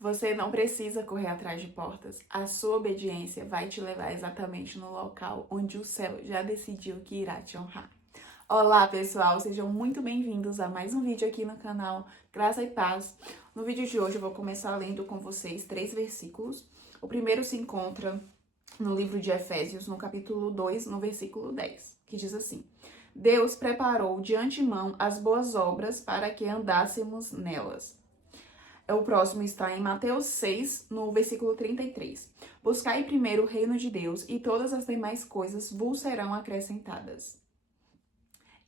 Você não precisa correr atrás de portas. A sua obediência vai te levar exatamente no local onde o céu já decidiu que irá te honrar. Olá, pessoal! Sejam muito bem-vindos a mais um vídeo aqui no canal Graça e Paz. No vídeo de hoje eu vou começar lendo com vocês 3 versículos. O primeiro se encontra no livro de Efésios, no capítulo 2, no versículo 10, que diz assim: Deus preparou de antemão as boas obras para que andássemos nelas. O próximo está em Mateus 6, no versículo 33. Buscai primeiro o reino de Deus e todas as demais coisas vos serão acrescentadas.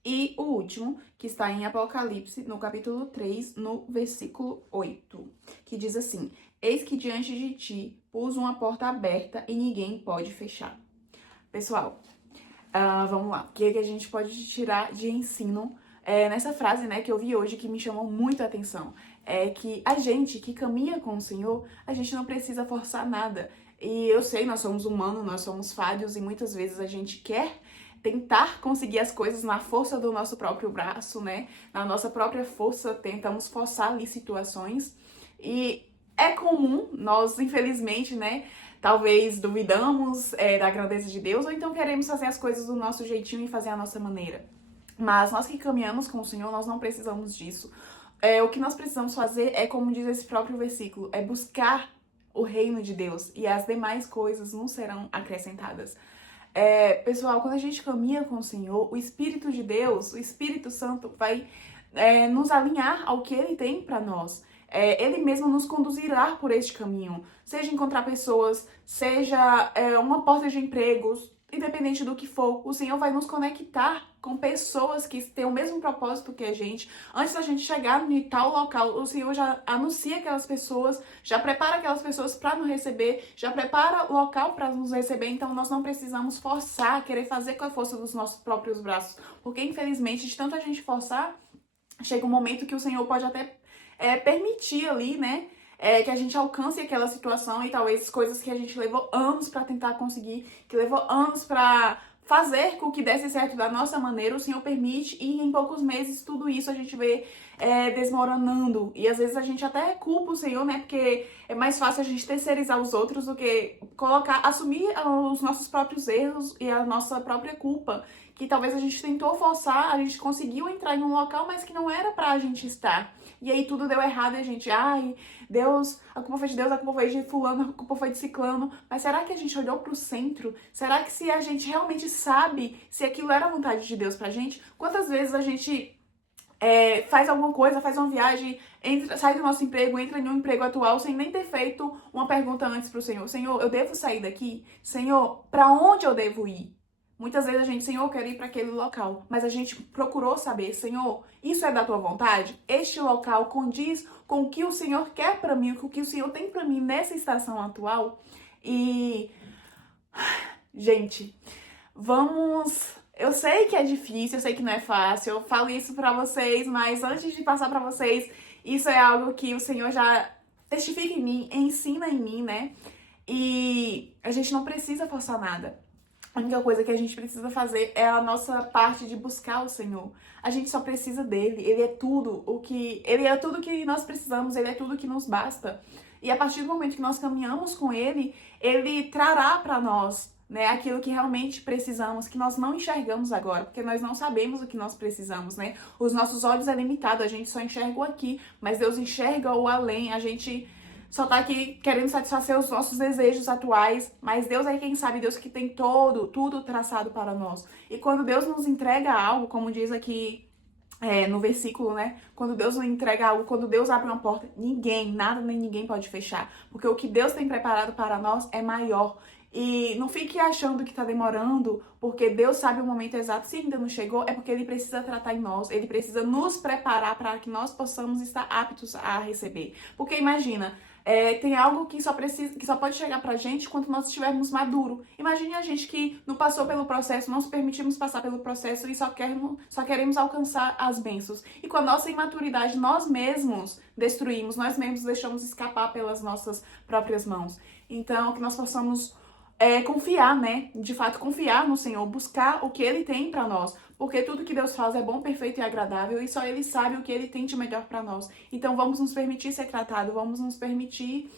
E o último, que está em Apocalipse, no capítulo 3, no versículo 8, que diz assim: Eis que diante de ti pus uma porta aberta e ninguém pode fechar. Pessoal, vamos lá. O que a gente pode tirar de ensino nessa frase, né, que eu vi hoje, que me chamou muito a atenção? É que a gente que caminha com o Senhor, a gente não precisa forçar nada. E eu sei, nós somos humanos, nós somos falhos e muitas vezes a gente quer tentar conseguir as coisas na força do nosso próprio braço, né? Na nossa própria força, tentamos forçar ali situações. E é comum, nós, infelizmente, né? Talvez duvidamos da grandeza de Deus, ou então queremos fazer as coisas do nosso jeitinho e fazer a nossa maneira. Mas nós que caminhamos com o Senhor, nós não precisamos disso. O que nós precisamos fazer é, como diz esse próprio versículo, é buscar o reino de Deus e as demais coisas não serão acrescentadas. Pessoal, quando a gente caminha com o Senhor, o Espírito de Deus, o Espírito Santo vai nos alinhar ao que Ele tem para nós. Ele mesmo nos conduzirá por este caminho, seja encontrar pessoas, seja uma porta de empregos, independente do que for, o Senhor vai nos conectar com pessoas que têm o mesmo propósito que a gente. Antes da gente chegar em tal local, o Senhor já anuncia aquelas pessoas, já prepara aquelas pessoas para nos receber, já prepara o local para nos receber. Então nós não precisamos forçar, querer fazer com a força dos nossos próprios braços, porque infelizmente de tanta gente forçar, chega um momento que o Senhor pode até permitir ali, né, que a gente alcance aquela situação e talvez coisas que a gente levou anos para tentar conseguir, que levou anos para fazer com que desse certo da nossa maneira, o Senhor permite, e em poucos meses tudo isso a gente vê desmoronando. E às vezes a gente até culpa o Senhor, né? Porque é mais fácil a gente terceirizar os outros do que assumir os nossos próprios erros e a nossa própria culpa. Que talvez a gente tentou forçar, a gente conseguiu entrar em um local, mas que não era pra gente estar. E aí tudo deu errado e a gente, Deus, a culpa foi de Deus, a culpa foi de fulano, a culpa foi de ciclano. Mas será que a gente olhou pro centro? Será que se a gente realmente sabe se aquilo era a vontade de Deus pra gente? Quantas vezes a gente faz alguma coisa, faz uma viagem, sai do nosso emprego, entra em um emprego atual sem nem ter feito uma pergunta antes pro Senhor. Senhor, eu devo sair daqui? Senhor, pra onde eu devo ir? Muitas vezes a gente, Senhor, eu quero ir para aquele local, mas a gente procurou saber, Senhor, isso é da tua vontade? Este local condiz com o que o Senhor quer para mim, com o que o Senhor tem para mim nessa estação atual? E, gente, eu sei que é difícil, eu sei que não é fácil, eu falo isso para vocês, mas antes de passar para vocês, isso é algo que o Senhor já testifica em mim, ensina em mim, né? E a gente não precisa forçar nada. A única coisa que a gente precisa fazer é a nossa parte de buscar o Senhor. A gente só precisa dele. Ele é tudo que nós precisamos, ele é tudo que nos basta. E a partir do momento que nós caminhamos com ele, ele trará para nós, né, aquilo que realmente precisamos, que nós não enxergamos agora, porque nós não sabemos o que nós precisamos, né? Os nossos olhos é limitado, a gente só enxerga o aqui, mas Deus enxerga o além. A gente só tá aqui querendo satisfazer os nossos desejos atuais, mas Deus é quem sabe, Deus que tem tudo traçado para nós. E quando Deus nos entrega algo, como diz aqui no versículo, né? Quando Deus nos entrega algo, quando Deus abre uma porta, nada nem ninguém pode fechar. Porque o que Deus tem preparado para nós é maior. E não fique achando que tá demorando, porque Deus sabe o momento exato. Se ainda não chegou, é porque Ele precisa tratar em nós. Ele precisa nos preparar para que nós possamos estar aptos a receber. Porque imagina, tem algo que só pode chegar pra gente quando nós estivermos maduro. Imagine a gente que não passou pelo processo, não nos permitimos passar pelo processo e só queremos alcançar as bênçãos. E com a nossa imaturidade, nós mesmos destruímos, nós mesmos deixamos escapar pelas nossas próprias mãos. Então, que nós possamos confiar, né? De fato, confiar no Senhor, buscar o que Ele tem para nós. Porque tudo que Deus faz é bom, perfeito e agradável e só Ele sabe o que Ele tem de melhor para nós. Então vamos nos permitir ser tratado, vamos nos permitir,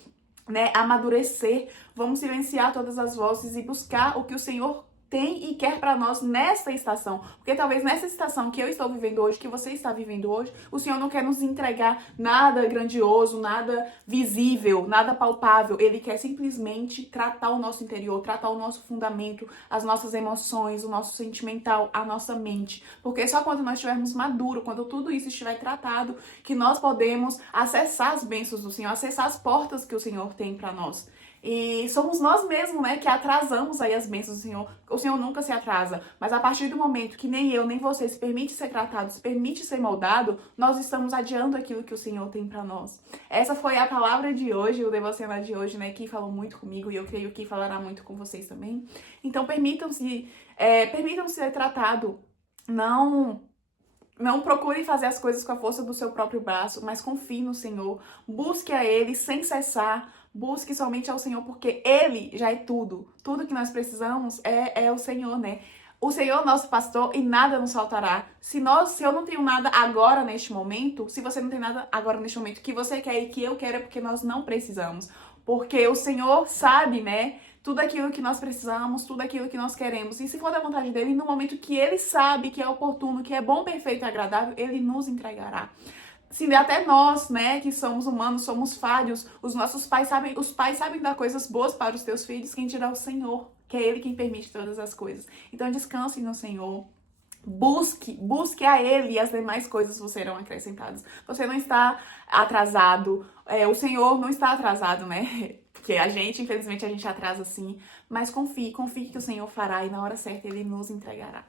né, amadurecer, vamos silenciar todas as vozes e buscar o que o Senhor tem e quer para nós nesta estação. Porque talvez nessa estação que eu estou vivendo hoje, que você está vivendo hoje, o Senhor não quer nos entregar nada grandioso, nada visível, nada palpável. Ele quer simplesmente tratar o nosso interior, tratar o nosso fundamento, as nossas emoções, o nosso sentimental, a nossa mente. Porque só quando nós estivermos maduros, quando tudo isso estiver tratado, que nós podemos acessar as bênçãos do Senhor, acessar as portas que o Senhor tem para nós. E somos nós mesmos, né, que atrasamos aí as bênçãos do Senhor. O Senhor nunca se atrasa, mas a partir do momento que nem eu, nem você se permite ser tratado, se permite ser moldado, nós estamos adiando aquilo que o Senhor tem para nós. Essa foi a palavra de hoje, o devocional de hoje, né, que falou muito comigo e eu creio que falará muito com vocês também. Então permitam-se ser tratado. Não procure fazer as coisas com a força do seu próprio braço, mas confie no Senhor. Busque a Ele sem cessar. Busque somente ao Senhor, porque Ele já é tudo. Tudo que nós precisamos é o Senhor, né? O Senhor é nosso pastor e nada nos faltará. Se eu não tenho nada agora neste momento, se você não tem nada agora neste momento que você quer e que eu quero, é porque nós não precisamos. Porque o Senhor sabe, né? Tudo aquilo que nós precisamos, tudo aquilo que nós queremos. E se for da vontade dele, no momento que ele sabe que é oportuno, que é bom, perfeito e agradável, ele nos entregará. Sim, até nós, né, que somos humanos, somos falhos, os pais sabem dar coisas boas para os teus filhos, quem dirá o Senhor, que é Ele quem permite todas as coisas. Então descanse no Senhor, busque a Ele e as demais coisas serão acrescentadas. Você não está atrasado, o Senhor não está atrasado, né? Porque infelizmente, a gente atrasa sim, mas confie que o Senhor fará e na hora certa Ele nos entregará.